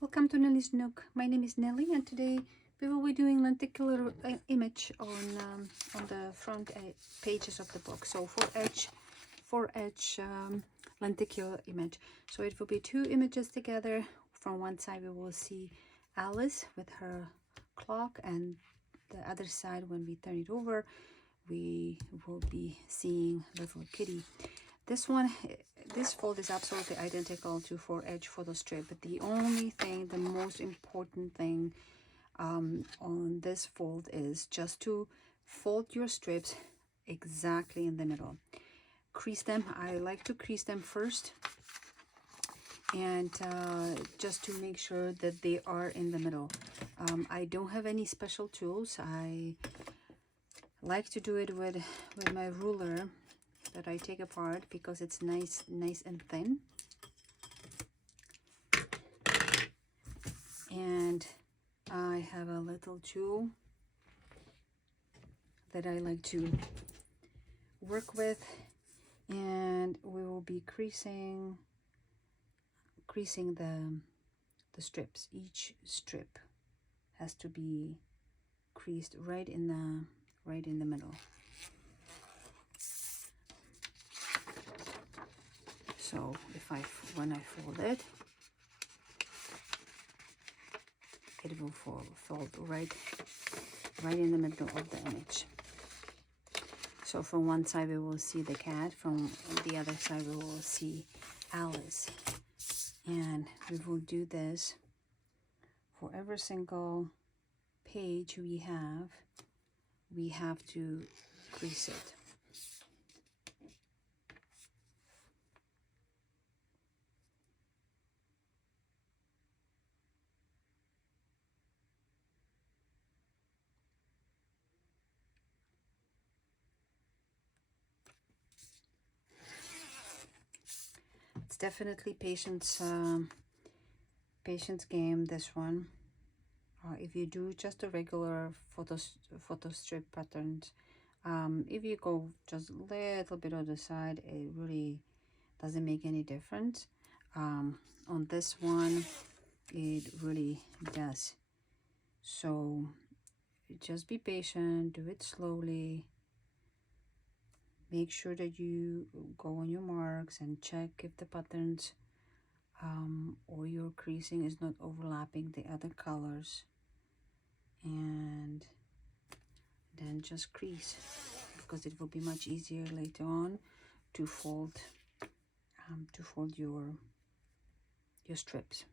Welcome to Neli's Nook. My name is Nelly, and today we will be doing lenticular image on the front pages of the book. So 4H lenticular image. So it will be two images together. From one side we will see Alice with her clock, and the other side, when we turn it over, we will be seeing little kitty. This fold is absolutely identical to 4H photo strip, but the only thing, the most important thing on this fold is just to fold your strips exactly in the middle. Crease them. I like to crease them first, and just to make sure that they are in the middle. I don't have any special tools. I like to do it with my ruler that I take apart because it's nice and thin. And I have a little tool that I like to work with, and we will be creasing the strips. Each strip has to be creased right in the middle. So when I fold it, it will fold right in the middle of the image. So from one side we will see the cat, from the other side we will see Alice. And we will do this for every single page we have to crease it. It's definitely patience game, this one. If you do just a regular photo strip patterns, if you go just a little bit on the side, it really doesn't make any difference. On this one, it really does. So just be patient, do it slowly. Make sure that you go on your marks and check if the patterns or your creasing is not overlapping the other colors, and then just crease, because it will be much easier later on to fold your strips.